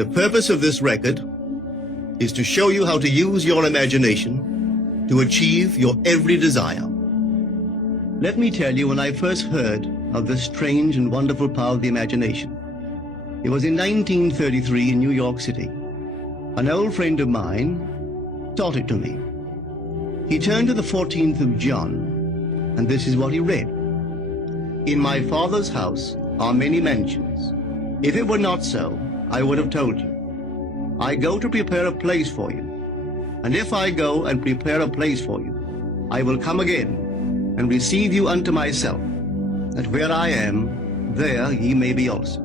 The purpose of this record is to show you how to use your imagination to achieve your every desire. Let me tell you when I first heard of this strange and wonderful power of the imagination. It was in 1933 in New York City. An old friend of mine taught it to me. He turned to the 14th of John, and this is what he read. In my Father's house are many mansions. If it were not so, I would have told you. I go to prepare a place for you. And if I go and prepare a place for you, I will come again and receive you unto myself, that where I am, there ye may be also.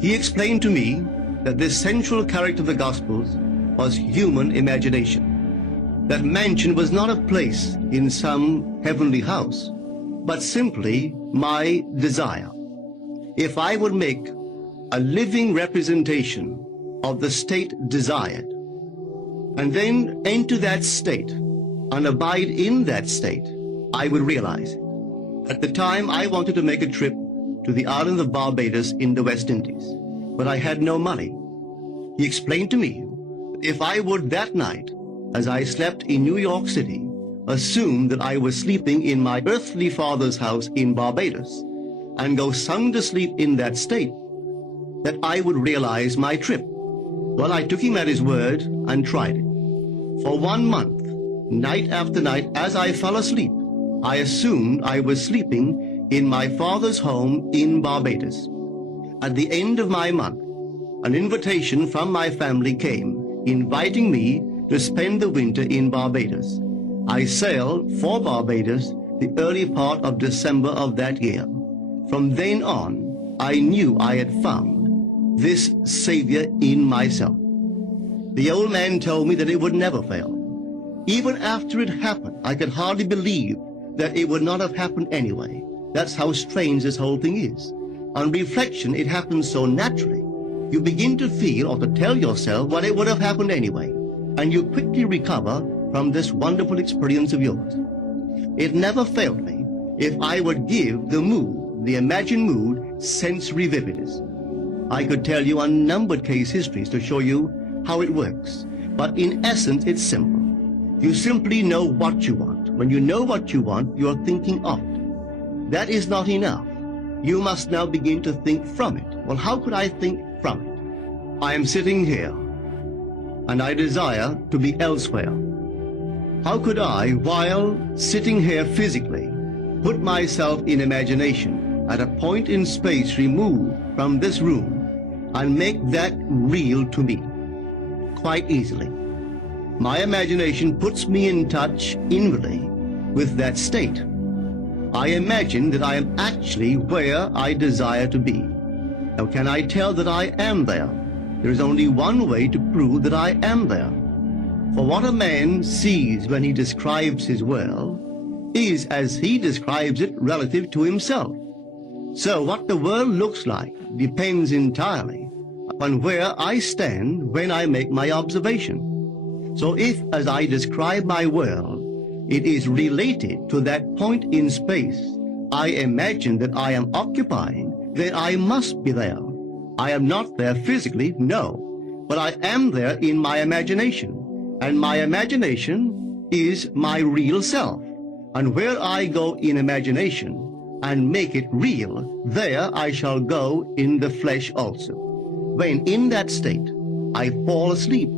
He explained to me that this central character of the Gospels was human imagination. That mansion was not a place in some heavenly house, but simply my desire. If I would make a living representation of the state desired, and then enter that state and abide in that state, I would realize it. At the time, I wanted to make a trip to the island of Barbados in the West Indies, but I had no money. He explained to me that if I would that night, as I slept in New York City, assume that I was sleeping in my earthly father's house in Barbados, and go sound to sleep in that state, that I would realize my trip. Well, I took him at his word and tried it. For 1 month, night after night, as I fell asleep, I assumed I was sleeping in my father's home in Barbados. At the end of my month, an invitation from my family came, inviting me to spend the winter in Barbados. I sailed for Barbados the early part of December of that year. From then on, I knew I had found this Savior in myself. The old man told me that it would never fail. Even after it happened, I could hardly believe that it would not have happened anyway. That's how strange this whole thing is. On reflection, it happens so naturally. You begin to feel or to tell yourself what it would have happened anyway, and you quickly recover from this wonderful experience of yours. It never failed me if I would give the mood, the imagined mood, sensory vividness. I could tell you unnumbered case histories to show you how it works, but in essence, it's simple. You simply know what you want. When you know what you want, you are thinking of it. That is not enough. You must now begin to think from it. Well, how could I think from it? I am sitting here, and I desire to be elsewhere. How could I, while sitting here physically, put myself in imagination at a point in space removed from this room and make that real to me? Quite easily. My imagination puts me in touch inwardly with that state. I imagine that I am actually where I desire to be. Now, can I tell that I am there? There is only one way to prove that I am there. For what a man sees when he describes his world is as he describes it relative to himself. So what the world looks like depends entirely upon where I stand when I make my observation. So if, as I describe my world, it is related to that point in space I imagine that I am occupying, then I must be there. I am not there physically, no, but I am there in my imagination. And my imagination is my real self. And where I go in imagination and make it real, there I shall go in the flesh also. When in that state I fall asleep,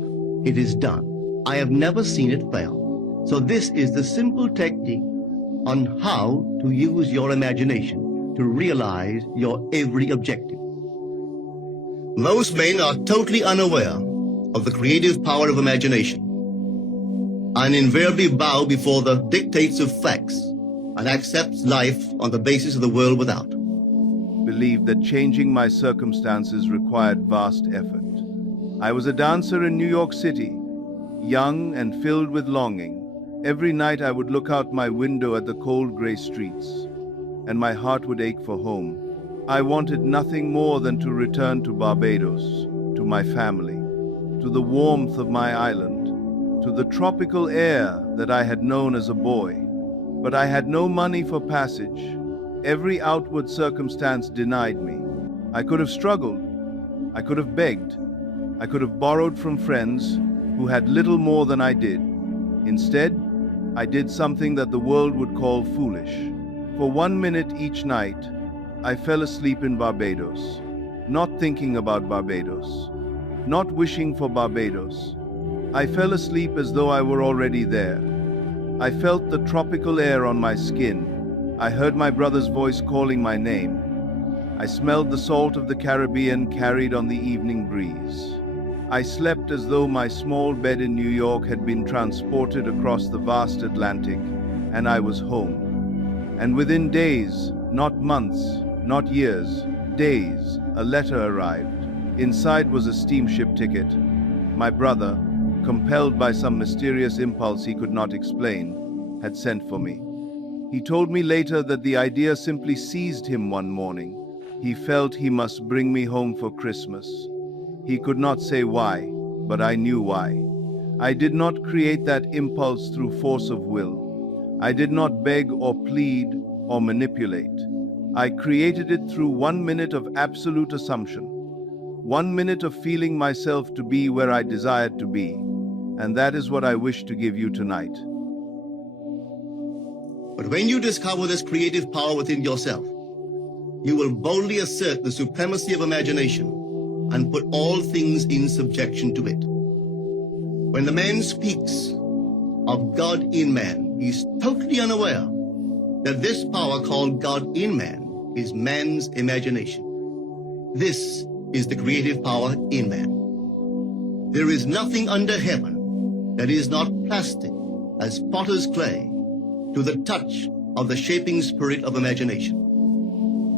it is done. I have never seen it fail. So this is the simple technique on how to use your imagination to realize your every objective. Most men are totally unaware of the creative power of imagination and invariably bow before the dictates of facts and accept life on the basis of the world without. Believed that changing my circumstances required vast effort. I was a dancer in New York City, young and filled with longing. Every night I would look out my window at the cold gray streets, and my heart would ache for home. I wanted nothing more than to return to Barbados, to my family, to the warmth of my island, to the tropical air that I had known as a boy. But I had no money for passage. Every outward circumstance denied me. I could have struggled. I could have begged. I could have borrowed from friends who had little more than I did. Instead, I did something that the world would call foolish. For 1 minute each night, I fell asleep in Barbados, not thinking about Barbados, not wishing for Barbados. I fell asleep as though I were already there. I felt the tropical air on my skin. I heard my brother's voice calling my name. I smelled the salt of the Caribbean carried on the evening breeze. I slept as though my small bed in New York had been transported across the vast Atlantic, and I was home. And within days, not months, not years, days, a letter arrived. Inside was a steamship ticket. My brother, compelled by some mysterious impulse he could not explain, had sent for me. He told me later that the idea simply seized him one morning. He felt he must bring me home for Christmas. He could not say why, but I knew why. I did not create that impulse through force of will. I did not beg or plead or manipulate. I created it through 1 minute of absolute assumption. 1 minute of feeling myself to be where I desired to be. And that is what I wish to give you tonight. But when you discover this creative power within yourself, you will boldly assert the supremacy of imagination and put all things in subjection to it. When the man speaks of God in man, he is totally unaware that this power called God in man is man's imagination. This is the creative power in man. There is nothing under heaven that is not plastic as potter's clay to the touch of the shaping spirit of imagination.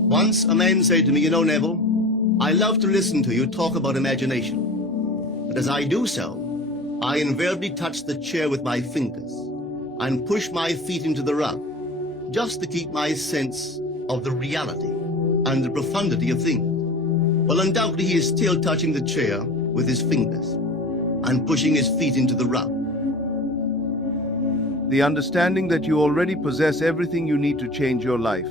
Once a man said to me, "You know, Neville, I love to listen to you talk about imagination. But as I do so, I invariably touch the chair with my fingers and push my feet into the rug just to keep my sense of the reality and the profundity of things." Well, undoubtedly he is still touching the chair with his fingers and pushing his feet into the rug. The understanding that you already possess everything you need to change your life,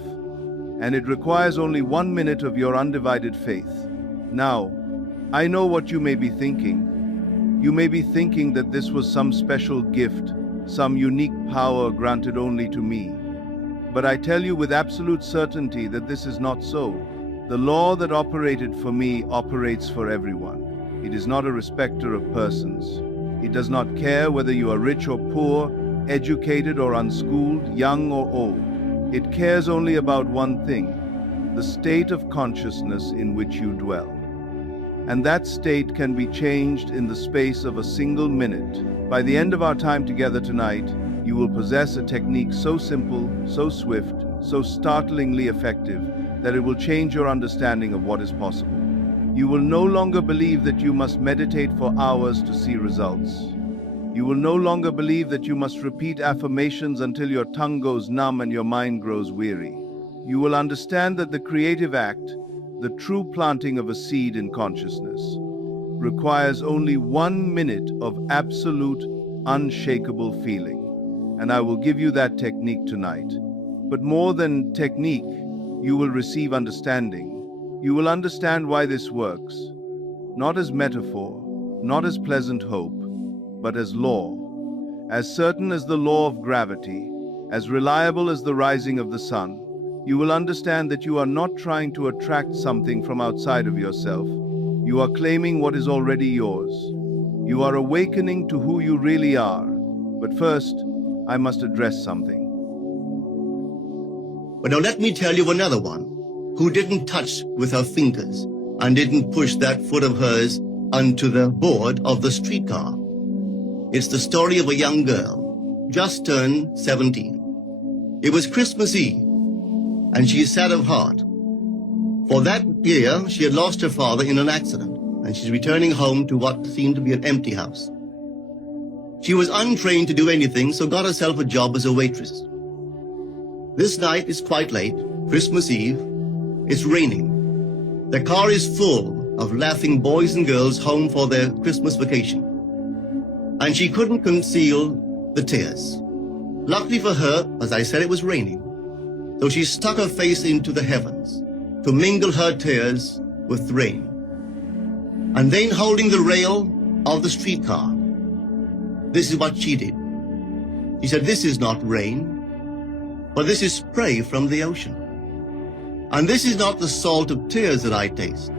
and it requires only 1 minute of your undivided faith. Now, I know what you may be thinking. You may be thinking that this was some special gift, some unique power granted only to me. But I tell you with absolute certainty that this is not so. The law that operated for me operates for everyone. It is not a respecter of persons. It does not care whether you are rich or poor, educated or unschooled, young or old. It cares only about one thing, the state of consciousness in which you dwell. And that state can be changed in the space of a single minute. By the end of our time together tonight, you will possess a technique so simple, so swift, so startlingly effective, that it will change your understanding of what is possible. You will no longer believe that you must meditate for hours to see results. You will no longer believe that you must repeat affirmations until your tongue goes numb and your mind grows weary. You will understand that the creative act, the true planting of a seed in consciousness, requires only 1 minute of absolute, unshakable feeling. And I will give you that technique tonight. But more than technique, you will receive understanding. You will understand why this works, not as metaphor, not as pleasant hope, but as law, as certain as the law of gravity, as reliable as the rising of the sun. You will understand that you are not trying to attract something from outside of yourself. You are claiming what is already yours. You are awakening to who you really are. But first, I must address something. But now let me tell you another one who didn't touch with her fingers and didn't push that foot of hers onto the board of the streetcar. It's the story of a young girl, just turned 17. It was Christmas Eve, and she is sad of heart. For that year, she had lost her father in an accident, and she's returning home to what seemed to be an empty house. She was untrained to do anything, so got herself a job as a waitress. This night is quite late, Christmas Eve. It's raining. The car is full of laughing boys and girls home for their Christmas vacation. And she couldn't conceal the tears. Luckily for her, as I said, it was raining. So she stuck her face into the heavens to mingle her tears with rain. and then holding the rail of the streetcar. This is what she did. She said, "This is not rain, but this is spray from the ocean. And this is not the salt of tears that I taste,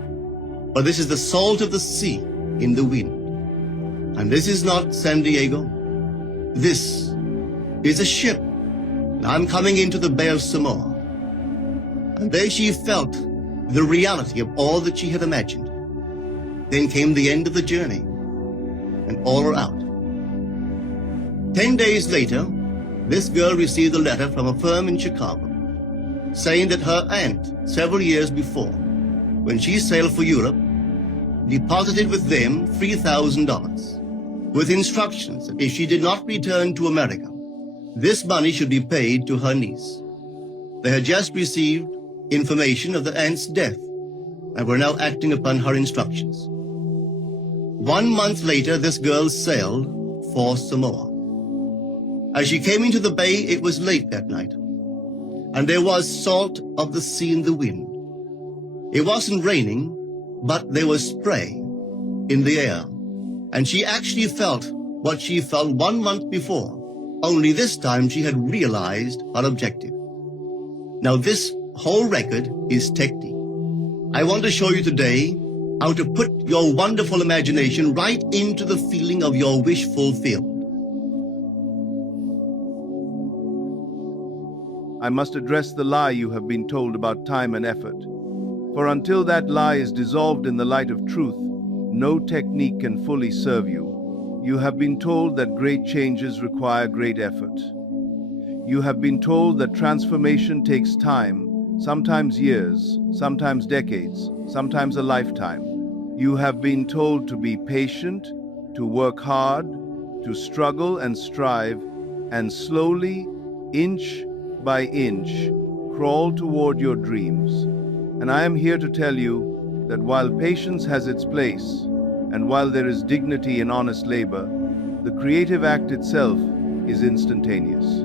but this is the salt of the sea in the wind. And this is not San Diego. This is a ship. And I'm coming into the Bay of Samoa." And there she felt the reality of all that she had imagined. Then came the end of the journey, and all are out. 10 days later, this girl received a letter from a firm in Chicago saying that her aunt, several years before, when she sailed for Europe, deposited with them $3,000 with instructions that if she did not return to America, this money should be paid to her niece. They had just received information of the aunt's death and were now acting upon her instructions. 1 month later, this girl sailed for Samoa. As she came into the bay, it was late that night, and there was salt of the sea in the wind. It wasn't raining, but there was spray in the air, and she actually felt what she felt 1 month before, only this time she had realized her objective. Now this whole record is technique. I want to show you today how to put your wonderful imagination right into the feeling of your wish fulfilled. I must address the lie you have been told about time and effort. For until that lie is dissolved in the light of truth, no technique can fully serve you. You have been told that great changes require great effort. You have been told that transformation takes time, sometimes years, sometimes decades, sometimes a lifetime. You have been told to be patient, to work hard, to struggle and strive, and slowly, inch by inch, crawl toward your dreams. And I am here to tell you that while patience has its place, and while there is dignity in honest labor, the creative act itself is instantaneous.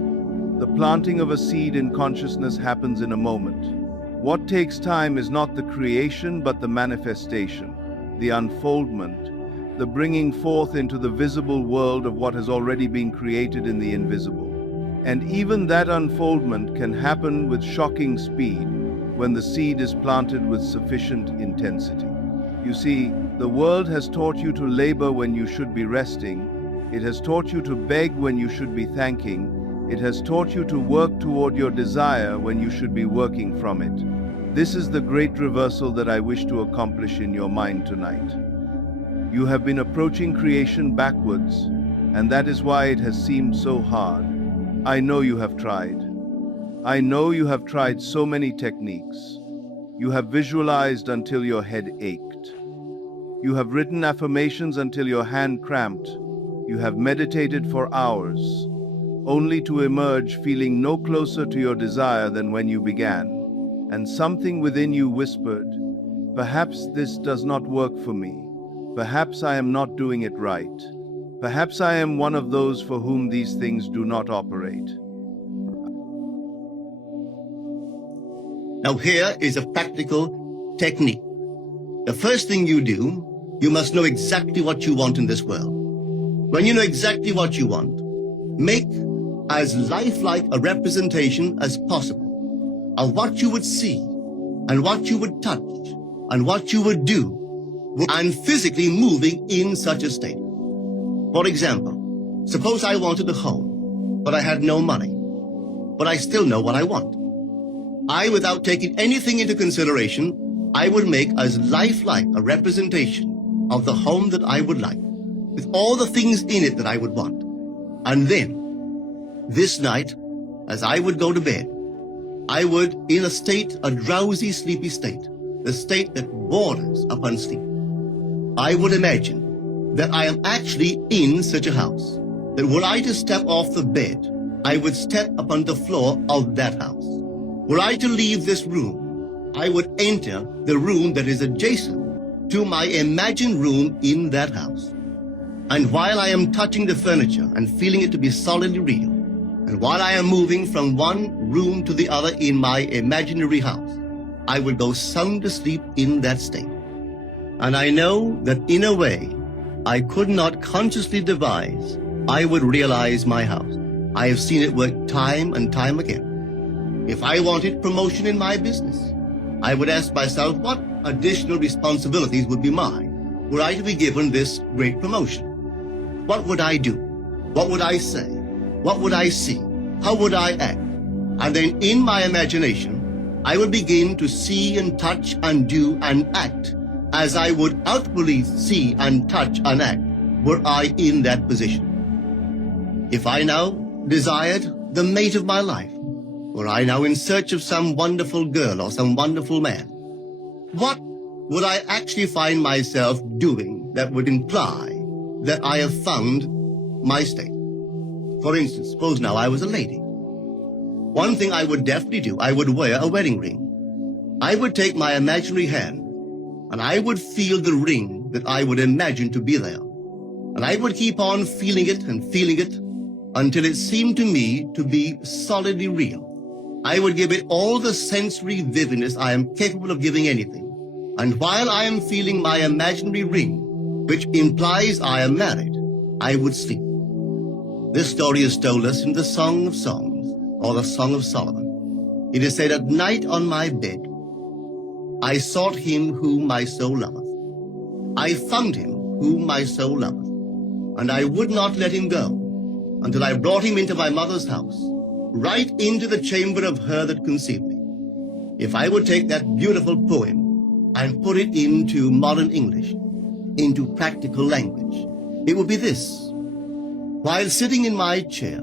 The planting of a seed in consciousness happens in a moment. What takes time is not the creation, but the manifestation, the unfoldment, the bringing forth into the visible world of what has already been created in the invisible. And even that unfoldment can happen with shocking speed when the seed is planted with sufficient intensity. You see, the world has taught you to labor when you should be resting. It has taught you to beg when you should be thanking. It has taught you to work toward your desire when you should be working from it. This is the great reversal that I wish to accomplish in your mind tonight. You have been approaching creation backwards, and that is why it has seemed so hard. I know you have tried. I know you have tried so many techniques. You have visualized until your head ached. You have written affirmations until your hand cramped. You have meditated for hours, only to emerge feeling no closer to your desire than when you began. And something within you whispered, "Perhaps this does not work for me. Perhaps I am not doing it right. Perhaps I am one of those for whom these things do not operate." Now here is a practical technique. The first thing you do, you must know exactly what you want in this world. When you know exactly what you want, make as lifelike a representation as possible of what you would see and what you would touch and what you would do and physically moving in such a state. For example, suppose I wanted a home, but I had no money, but I still know what I want. I, without taking anything into consideration, I would make as lifelike a representation of the home that I would like, with all the things in it that I would want. And then, this night, as I would go to bed, I would, in a drowsy, sleepy state, the state that borders upon sleep, I would imagine that I am actually in such a house, that were I to step off the bed, I would step upon the floor of that house. Were I to leave this room, I would enter the room that is adjacent to my imagined room in that house. And while I am touching the furniture and feeling it to be solidly real, and while I am moving from one room to the other in my imaginary house, I would go sound asleep in that state. And I know that in a way I could not consciously devise, I would realize my house. I have seen it work time and time again. If I wanted promotion in my business, I would ask myself what additional responsibilities would be mine were I to be given this great promotion. What would I do? What would I say? What would I see? How would I act? And then in my imagination, I would begin to see and touch and do and act as I would outwardly see and touch and act were I in that position. If I now desired the mate of my life, were I now in search of some wonderful girl or some wonderful man, what would I actually find myself doing that would imply that I have found my state? For instance, suppose now I was a lady. One thing I would definitely do, I would wear a wedding ring. I would take my imaginary hand and I would feel the ring that I would imagine to be there. And I would keep on feeling it until it seemed to me to be solidly real. I would give it all the sensory vividness I am capable of giving anything. And while I am feeling my imaginary ring, which implies I am married, I would sleep. This story is told us in the Song of Songs, or the Song of Solomon. It is said, "At night on my bed, I sought him whom my soul loveth. I found him whom my soul loveth, and I would not let him go until I brought him into my mother's house, right into the chamber of her that conceived me." If I would take that beautiful poem and put it into modern English, into practical language, it would be this. While sitting in my chair,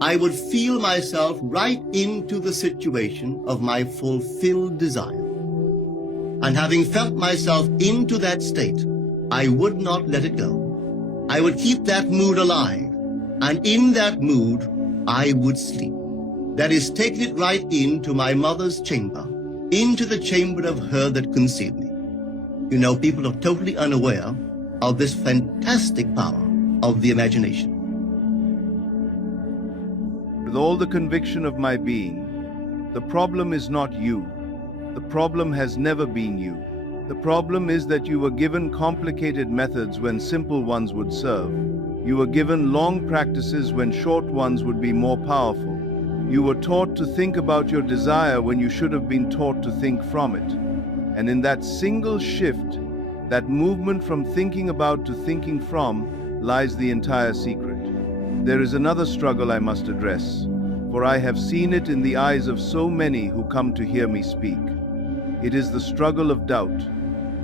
I would feel myself right into the situation of my fulfilled desire. And having felt myself into that state, I would not let it go. I would keep that mood alive, and in that mood, I would sleep. That is, taking it right into my mother's chamber, into the chamber of her that conceived me. You know, people are totally unaware of this fantastic power of the imagination. With all the conviction of my being, the problem is not you. The problem has never been you. The problem is that you were given complicated methods when simple ones would serve. You were given long practices when short ones would be more powerful. You were taught to think about your desire when you should have been taught to think from it. And in that single shift, that movement from thinking about to thinking from, lies the entire secret. There is another struggle I must address, for I have seen it in the eyes of so many who come to hear me speak. It is the struggle of doubt.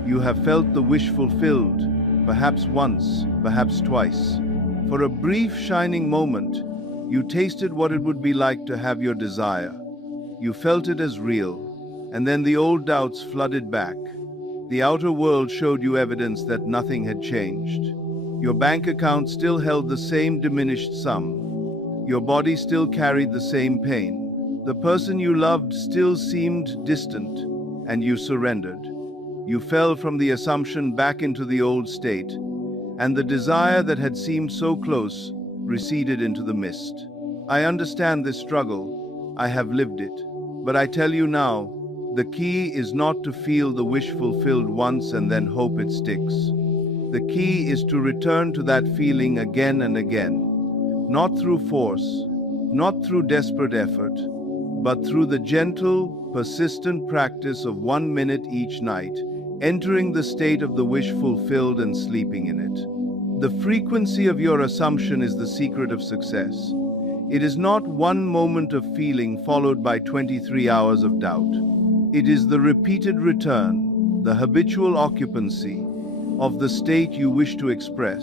You have felt the wish fulfilled, perhaps once, perhaps twice. For a brief shining moment, you tasted what it would be like to have your desire. You felt it as real, and then the old doubts flooded back. The outer world showed you evidence that nothing had changed. Your bank account still held the same diminished sum. Your body still carried the same pain. The person you loved still seemed distant, and you surrendered. You fell from the assumption back into the old state, and the desire that had seemed so close receded into the mist. I understand this struggle. I have lived it. But I tell you now, the key is not to feel the wish fulfilled once and then hope it sticks. The key is to return to that feeling again and again, not through force, not through desperate effort, but through the gentle, persistent practice of 1 minute each night, entering the state of the wish fulfilled and sleeping in it. The frequency of your assumption is the secret of success. It is not one moment of feeling followed by 23 hours of doubt. It is the repeated return, the habitual occupancy of the state you wish to express.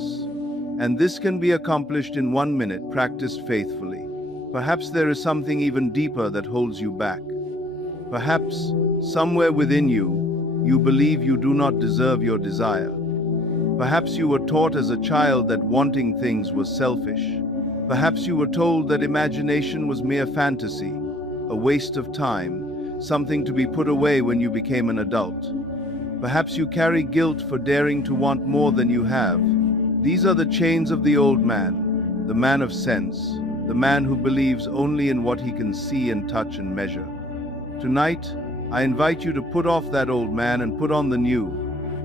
And this can be accomplished in 1 minute, practiced faithfully. Perhaps there is something even deeper that holds you back. Perhaps, somewhere within you, you believe you do not deserve your desire. Perhaps you were taught as a child that wanting things was selfish. Perhaps you were told that imagination was mere fantasy, a waste of time, something to be put away when you became an adult. Perhaps you carry guilt for daring to want more than you have. These are the chains of the old man, the man of sense, the man who believes only in what he can see and touch and measure. Tonight, I invite you to put off that old man and put on the new,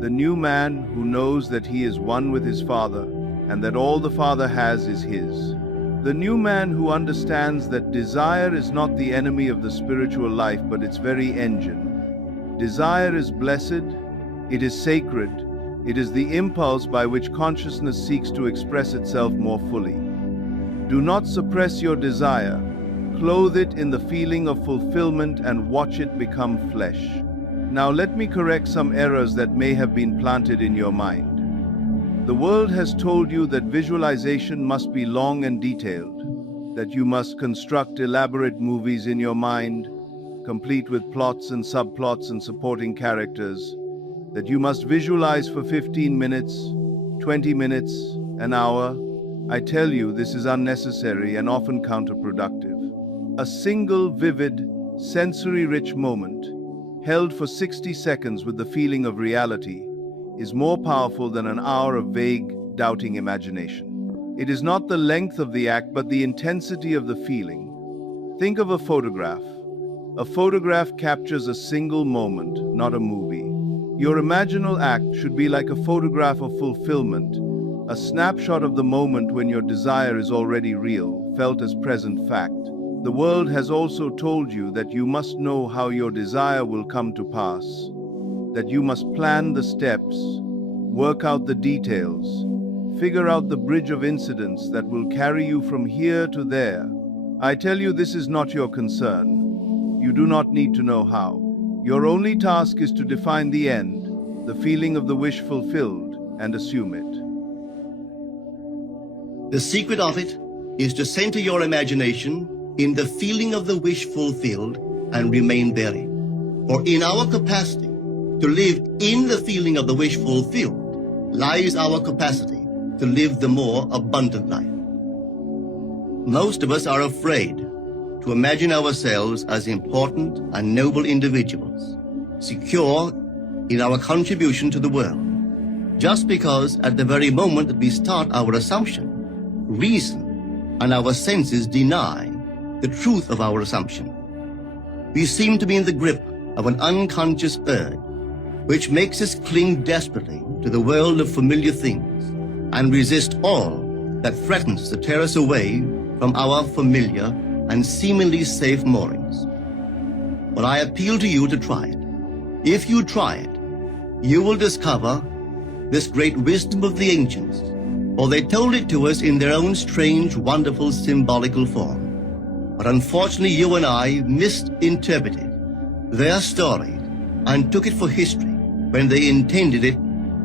The new man who knows that he is one with his Father and that all the Father has is his. The new man who understands that desire is not the enemy of the spiritual life but its very engine. Desire is blessed, it is sacred, it is the impulse by which consciousness seeks to express itself more fully. Do not suppress your desire. Clothe it in the feeling of fulfillment and watch it become flesh. Now let me correct some errors that may have been planted in your mind. The world has told you that visualization must be long and detailed, that you must construct elaborate movies in your mind, complete with plots and subplots and supporting characters, that you must visualize for 15 minutes, 20 minutes, an hour. I tell you, this is unnecessary and often counterproductive. A single vivid, sensory-rich moment, held for 60 seconds with the feeling of reality, is more powerful than an hour of vague, doubting imagination. It is not the length of the act, but the intensity of the feeling. Think of a photograph. A photograph captures a single moment, not a movie. Your imaginal act should be like a photograph of fulfillment, a snapshot of the moment when your desire is already real, felt as present fact. The world has also told you that you must know how your desire will come to pass, that you must plan the steps, work out the details, figure out the bridge of incidents that will carry you from here to there. I tell you, this is not your concern. You do not need to know how. Your only task is to define the end, the feeling of the wish fulfilled, and assume it. The secret of it is to center your imagination in the feeling of the wish fulfilled and remain therein. For in our capacity to live in the feeling of the wish fulfilled lies our capacity to live the more abundant life. Most of us are afraid to imagine ourselves as important and noble individuals, secure in our contribution to the world, just because at the very moment that we start our assumption, reason and our senses deny the truth of our assumption. We seem to be in the grip of an unconscious urge, which makes us cling desperately to the world of familiar things and resist all that threatens to tear us away from our familiar and seemingly safe moorings. But I appeal to you to try it. If you try it, you will discover this great wisdom of the ancients, for they told it to us in their own strange, wonderful, symbolical form. But unfortunately, you and I misinterpreted their story and took it for history when they intended it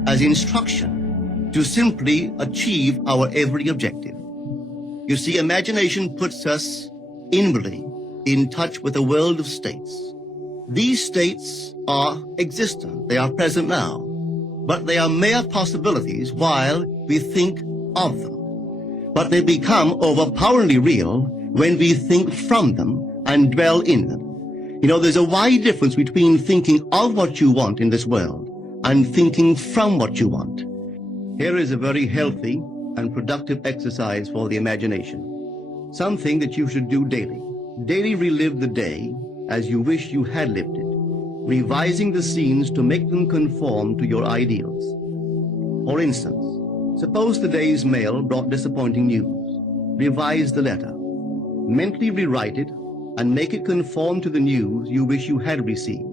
as instruction to simply achieve our every objective. You see, imagination puts us inwardly in touch with a world of states. These states are existent, they are present now, but they are mere possibilities while we think of them. But they become overpoweringly real when we think from them and dwell in them. You know, there's a wide difference between thinking of what you want in this world and thinking from what you want. Here is a very healthy and productive exercise for the imagination. Something that you should do daily. Daily relive the day as you wish you had lived it, revising the scenes to make them conform to your ideals. For instance, suppose the day's mail brought disappointing news. Revise the letter. Mentally rewrite it and make it conform to the news you wish you had received.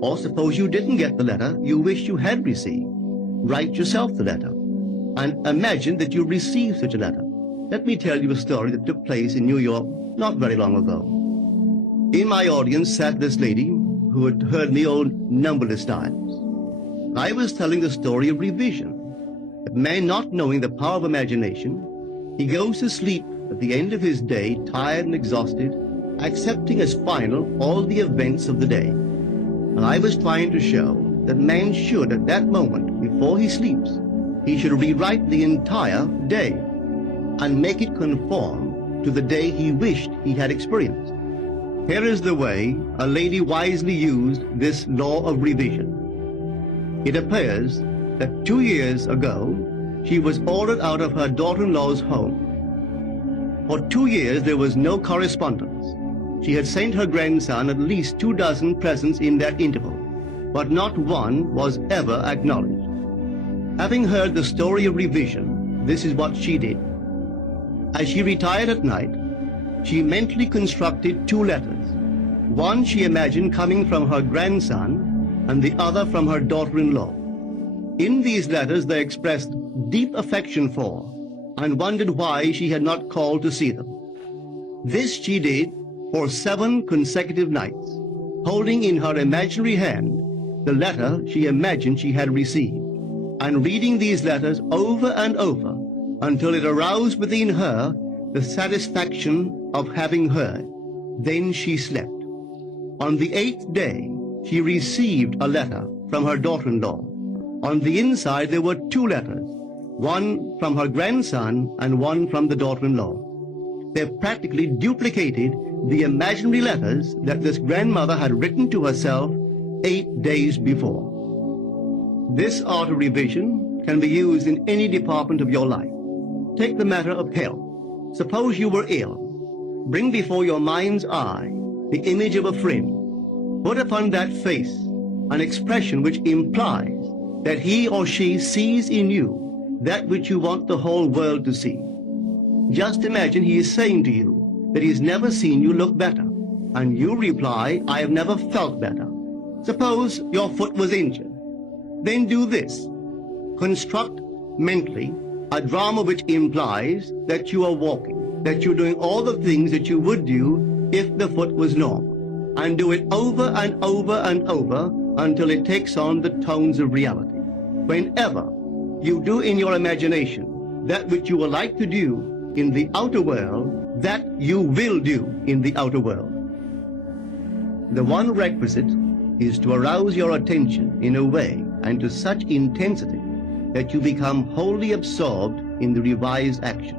Or suppose you didn't get the letter you wish you had received. Write yourself the letter and imagine that you received such a letter. Let me tell you a story that took place in New York not very long ago. In my audience sat this lady who had heard me numberless times. I was telling the story of revision. A man not knowing the power of imagination, he goes to sleep at the end of his day, tired and exhausted, accepting as final all the events of the day. And I was trying to show that man should, at that moment, before he sleeps, he should rewrite the entire day and make it conform to the day he wished he had experienced. Here is the way a lady wisely used this law of revision. It appears that 2 years ago, she was ordered out of her daughter-in-law's home. For 2 years, there was no correspondence. She had sent her grandson at least 24 presents in that interval. but not one was ever acknowledged. Having heard the story of revision, this is what she did. As she retired at night, she mentally constructed two letters. One she imagined coming from her grandson and the other from her daughter-in-law. In these letters they expressed deep affection for and wondered why she had not called to see them. This she did for 7 consecutive nights, holding in her imaginary hand the letter she imagined she had received, and reading these letters over and over until it aroused within her the satisfaction of having heard. Then she slept. On the 8th day, she received a letter from her daughter-in-law. On the inside there were 2 letters, one from her grandson and one from the daughter-in-law. They practically duplicated the imaginary letters that this grandmother had written to herself 8 days before. This art of revision can be used in any department of your life. Take the matter of health. Suppose you were ill. Bring before your mind's eye the image of a friend. Put upon that face an expression which implies that he or she sees in you that which you want the whole world to see. Just imagine he is saying to you that he's never seen you look better, and you reply, I have never felt better. Suppose your foot was injured. Then do this. Construct mentally a drama which implies that you are walking, that you're doing all the things that you would do if the foot was normal, and do it over and over and over until it takes on the tones of reality. Whenever you do in your imagination that which you would like to do in the outer world, that you will do in the outer world. The one requisite is to arouse your attention in a way and to such intensity that you become wholly absorbed in the revised action.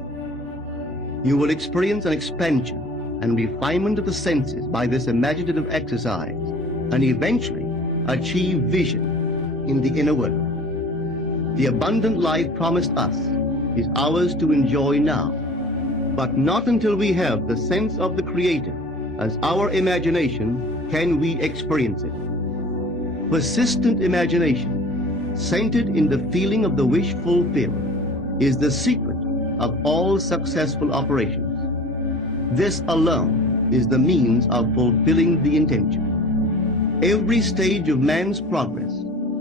You will experience an expansion and refinement of the senses by this imaginative exercise, and eventually achieve vision in the inner world. The abundant life promised us is ours to enjoy now, but not until we have the sense of the Creator as our imagination can we experience it. Persistent imagination, centered in the feeling of the wish fulfilled, is the secret of all successful operations. This alone is the means of fulfilling the intention. Every stage of man's progress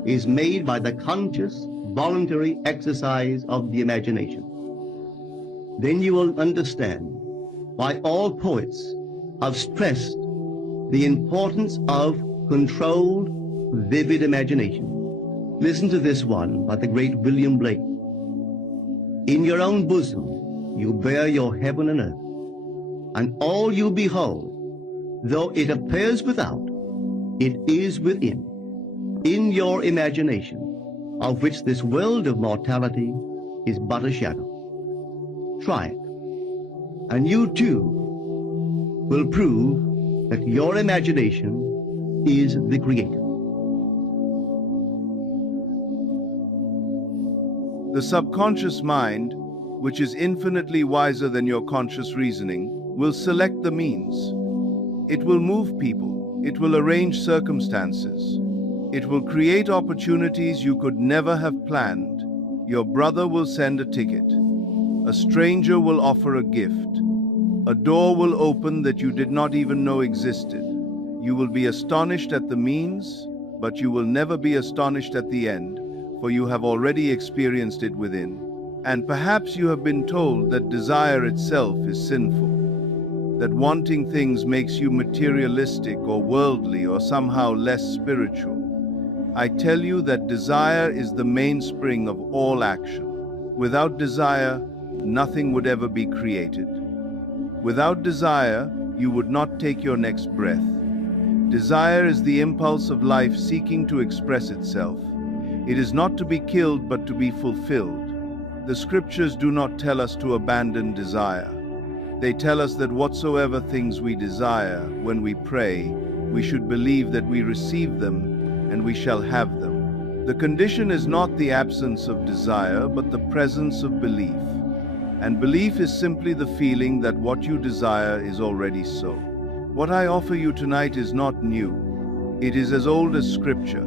is made by the conscious, voluntary exercise of the imagination. Then you will understand why all poets have stressed the importance of controlled, vivid imagination. Listen to this one by the great William Blake. In your own bosom you bear your heaven and earth, and all you behold, though it appears without, it is within, in your imagination, of which this world of mortality is but a shadow. Try it, and you too will prove that your imagination is the creator. The subconscious mind, which is infinitely wiser than your conscious reasoning, will select the means. It will move people. It will arrange circumstances. It will create opportunities you could never have planned. Your brother will send a ticket. A stranger will offer a gift. A door will open that you did not even know existed. You will be astonished at the means, but you will never be astonished at the end, for you have already experienced it within. And perhaps you have been told that desire itself is sinful, that wanting things makes you materialistic or worldly or somehow less spiritual. I tell you that desire is the mainspring of all action. Without desire, nothing would ever be created. Without desire, you would not take your next breath. Desire is the impulse of life seeking to express itself. It is not to be killed, but to be fulfilled. The scriptures do not tell us to abandon desire. They tell us that whatsoever things we desire, when we pray, we should believe that we receive them and we shall have them. The condition is not the absence of desire, but the presence of belief. And belief is simply the feeling that what you desire is already so. What I offer you tonight is not new. It is as old as Scripture.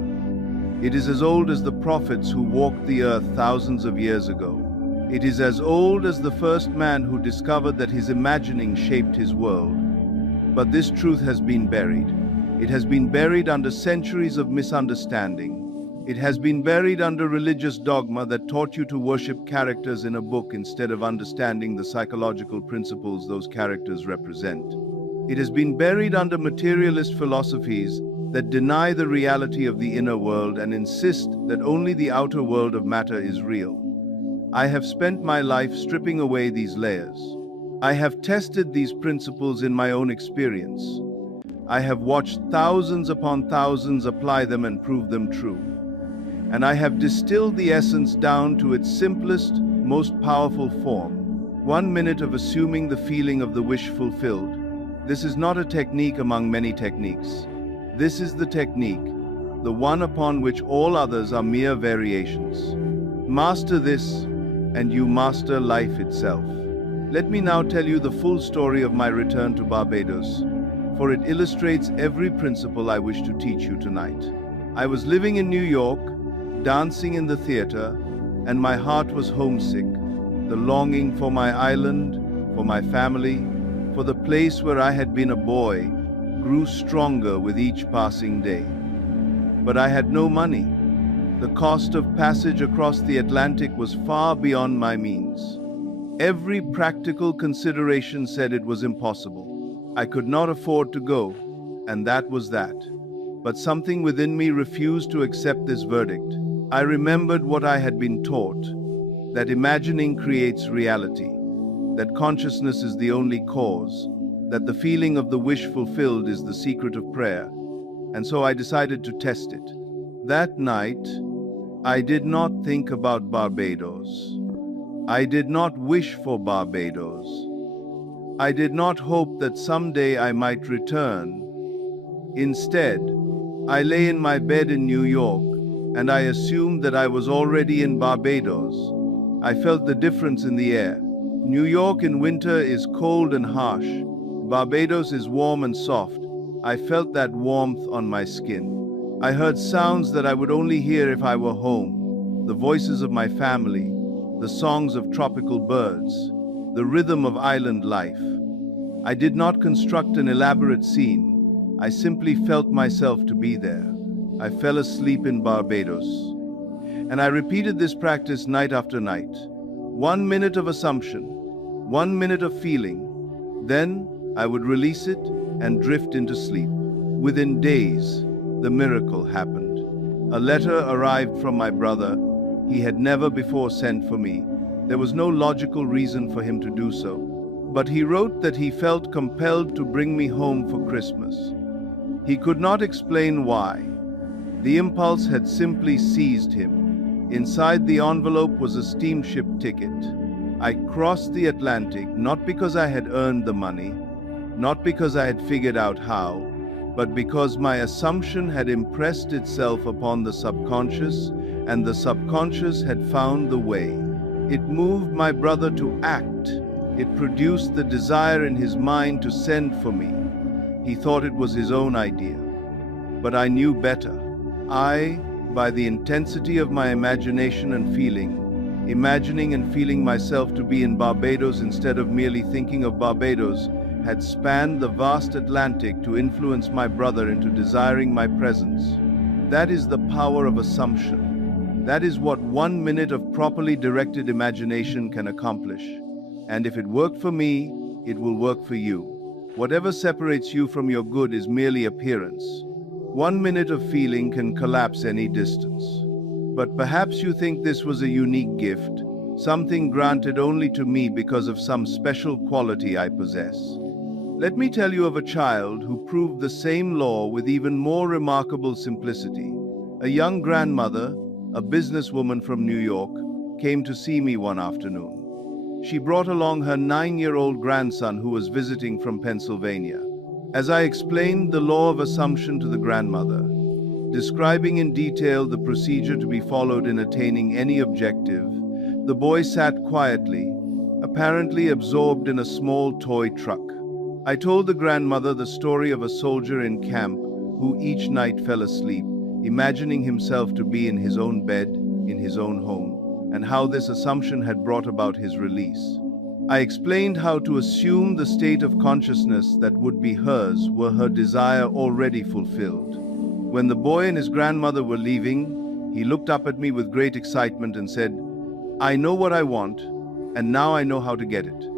It is as old as the prophets who walked the earth thousands of years ago. It is as old as the first man who discovered that his imagining shaped his world. But this truth has been buried. It has been buried under centuries of misunderstanding. It has been buried under religious dogma that taught you to worship characters in a book instead of understanding the psychological principles those characters represent. It has been buried under materialist philosophies that deny the reality of the inner world and insist that only the outer world of matter is real. I have spent my life stripping away these layers. I have tested these principles in my own experience. I have watched thousands upon thousands apply them and prove them true. And I have distilled the essence down to its simplest, most powerful form. 1 minute of assuming the feeling of the wish fulfilled. This is not a technique among many techniques. This is the technique, the one upon which all others are mere variations. Master this, and you master life itself. Let me now tell you the full story of my return to Barbados, for it illustrates every principle I wish to teach you tonight. I was living in New York, dancing in the theater, and my heart was homesick. The longing for my island, for my family, for the place where I had been a boy, grew stronger with each passing day. But I had no money. The cost of passage across the Atlantic was far beyond my means. Every practical consideration said it was impossible. I could not afford to go, and that was that. But something within me refused to accept this verdict. I remembered what I had been taught, that imagining creates reality, that consciousness is the only cause, that the feeling of the wish fulfilled is the secret of prayer, and so I decided to test it. That night, I did not think about Barbados. I did not wish for Barbados. I did not hope that someday I might return. Instead, I lay in my bed in New York, and I assumed that I was already in Barbados. I felt the difference in the air. New York in winter is cold and harsh. Barbados is warm and soft. I felt that warmth on my skin. I heard sounds that I would only hear if I were home. The voices of my family, the songs of tropical birds, the rhythm of island life. I did not construct an elaborate scene. I simply felt myself to be there. I fell asleep in Barbados. And I repeated this practice night after night. 1 minute of assumption, 1 minute of feeling. Then I would release it and drift into sleep. Within days, the miracle happened. A letter arrived from my brother. He had never before sent for me. There was no logical reason for him to do so. But he wrote that he felt compelled to bring me home for Christmas. He could not explain why. The impulse had simply seized him. Inside the envelope was a steamship ticket. I crossed the Atlantic not because I had earned the money, not because I had figured out how, but because my assumption had impressed itself upon the subconscious, and the subconscious had found the way. It moved my brother to act. It produced the desire in his mind to send for me. He thought it was his own idea. But I knew better. I, by the intensity of my imagination and feeling, imagining and feeling myself to be in Barbados instead of merely thinking of Barbados, had spanned the vast Atlantic to influence my brother into desiring my presence. That is the power of assumption. That is what 1 minute of properly directed imagination can accomplish. And if it worked for me, it will work for you. Whatever separates you from your good is merely appearance. 1 minute of feeling can collapse any distance. But perhaps you think this was a unique gift, something granted only to me because of some special quality I possess. Let me tell you of a child who proved the same law with even more remarkable simplicity. A young grandmother, a businesswoman from New York, came to see me one afternoon. She brought along her 9-year-old grandson who was visiting from Pennsylvania. As I explained the law of assumption to the grandmother, describing in detail the procedure to be followed in attaining any objective, the boy sat quietly, apparently absorbed in a small toy truck. I told the grandmother the story of a soldier in camp who each night fell asleep, imagining himself to be in his own bed, in his own home, and how this assumption had brought about his release. I explained how to assume the state of consciousness that would be hers were her desire already fulfilled. When the boy and his grandmother were leaving, he looked up at me with great excitement and said, "I know what I want, and now I know how to get it."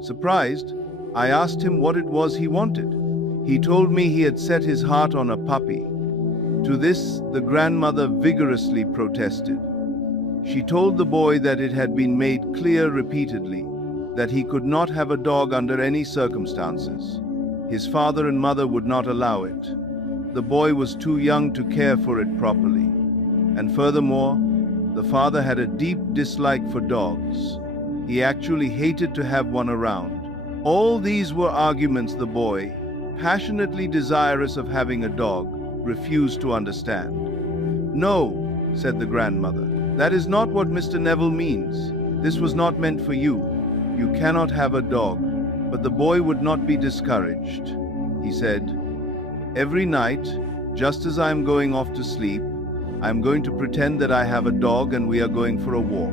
Surprised, I asked him what it was he wanted. He told me he had set his heart on a puppy. To this, the grandmother vigorously protested. She told the boy that it had been made clear repeatedly that he could not have a dog under any circumstances. His father and mother would not allow it. The boy was too young to care for it properly. And furthermore, the father had a deep dislike for dogs. He actually hated to have one around. All these were arguments the boy, passionately desirous of having a dog, refused to understand. "No," said the grandmother, "that is not what Mr. Neville means. This was not meant for you. You cannot have a dog." But the boy would not be discouraged. He said, "Every night, just as I am going off to sleep, I am going to pretend that I have a dog and we are going for a walk."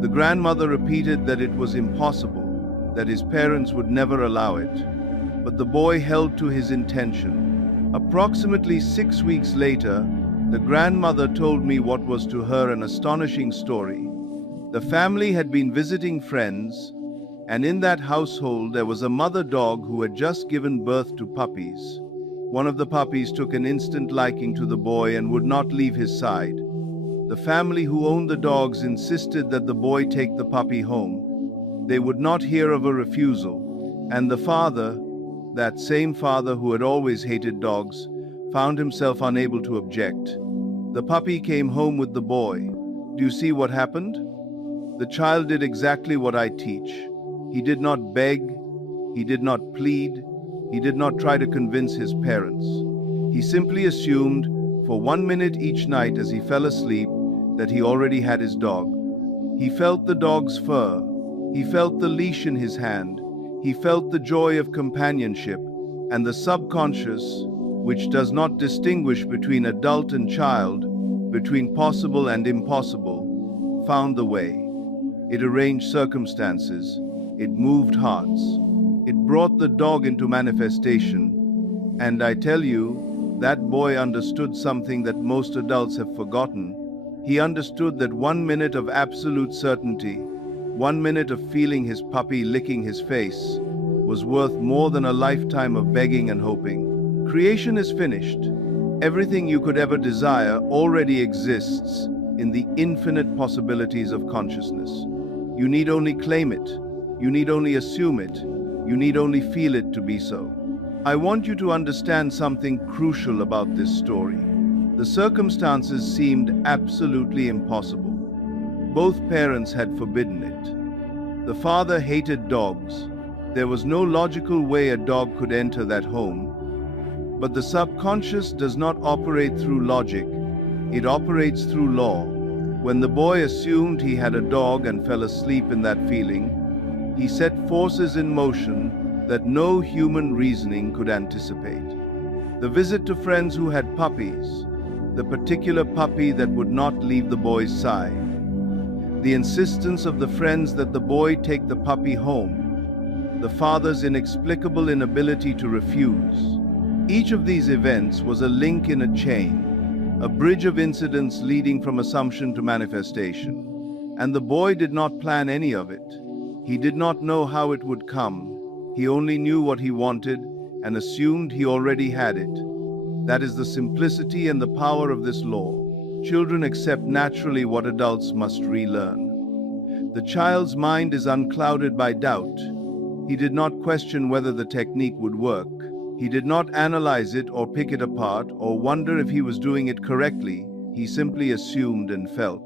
The grandmother repeated that it was impossible, that his parents would never allow it. But the boy held to his intention. Approximately 6 weeks later, the grandmother told me what was to her an astonishing story. The family had been visiting friends, and in that household there was a mother dog who had just given birth to puppies. One of the puppies took an instant liking to the boy and would not leave his side. The family who owned the dogs insisted that the boy take the puppy home. They would not hear of a refusal, and the father, that same father who had always hated dogs, found himself unable to object. The puppy came home with the boy. Do you see what happened? The child did exactly what I teach. He did not beg, he did not plead, he did not try to convince his parents. He simply assumed, for 1 minute each night as he fell asleep, that he already had his dog. He felt the dog's fur, he felt the leash in his hand, he felt the joy of companionship, and the subconscious, which does not distinguish between adult and child, between possible and impossible, found the way. It arranged circumstances, it moved hearts, it brought the dog into manifestation, and I tell you, that boy understood something that most adults have forgotten. He understood that 1 minute of absolute certainty, 1 minute of feeling his puppy licking his face, was worth more than a lifetime of begging and hoping. Creation is finished. Everything you could ever desire already exists in the infinite possibilities of consciousness. You need only claim it. You need only assume it. You need only feel it to be so. I want you to understand something crucial about this story. The circumstances seemed absolutely impossible. Both parents had forbidden it. The father hated dogs. There was no logical way a dog could enter that home. But the subconscious does not operate through logic. It operates through law. When the boy assumed he had a dog and fell asleep in that feeling, he set forces in motion that no human reasoning could anticipate. The visit to friends who had puppies, the particular puppy that would not leave the boy's side, the insistence of the friends that the boy take the puppy home, the father's inexplicable inability to refuse. Each of these events was a link in a chain, a bridge of incidents leading from assumption to manifestation. And the boy did not plan any of it. He did not know how it would come. He only knew what he wanted and assumed he already had it. That is the simplicity and the power of this law. Children accept naturally what adults must relearn. The child's mind is unclouded by doubt. He did not question whether the technique would work. He did not analyze it or pick it apart or wonder if he was doing it correctly. He simply assumed and felt.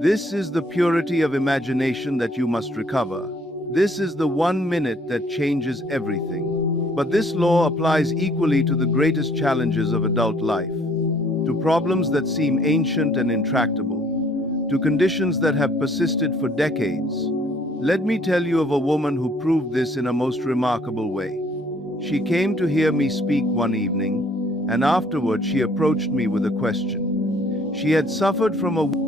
This is the purity of imagination that you must recover. This is the 1 minute that changes everything. But this law applies equally to the greatest challenges of adult life, to problems that seem ancient and intractable, to conditions that have persisted for decades. Let me tell you of a woman who proved this in a most remarkable way. She came to hear me speak one evening, and afterward she approached me with a question. She had suffered from a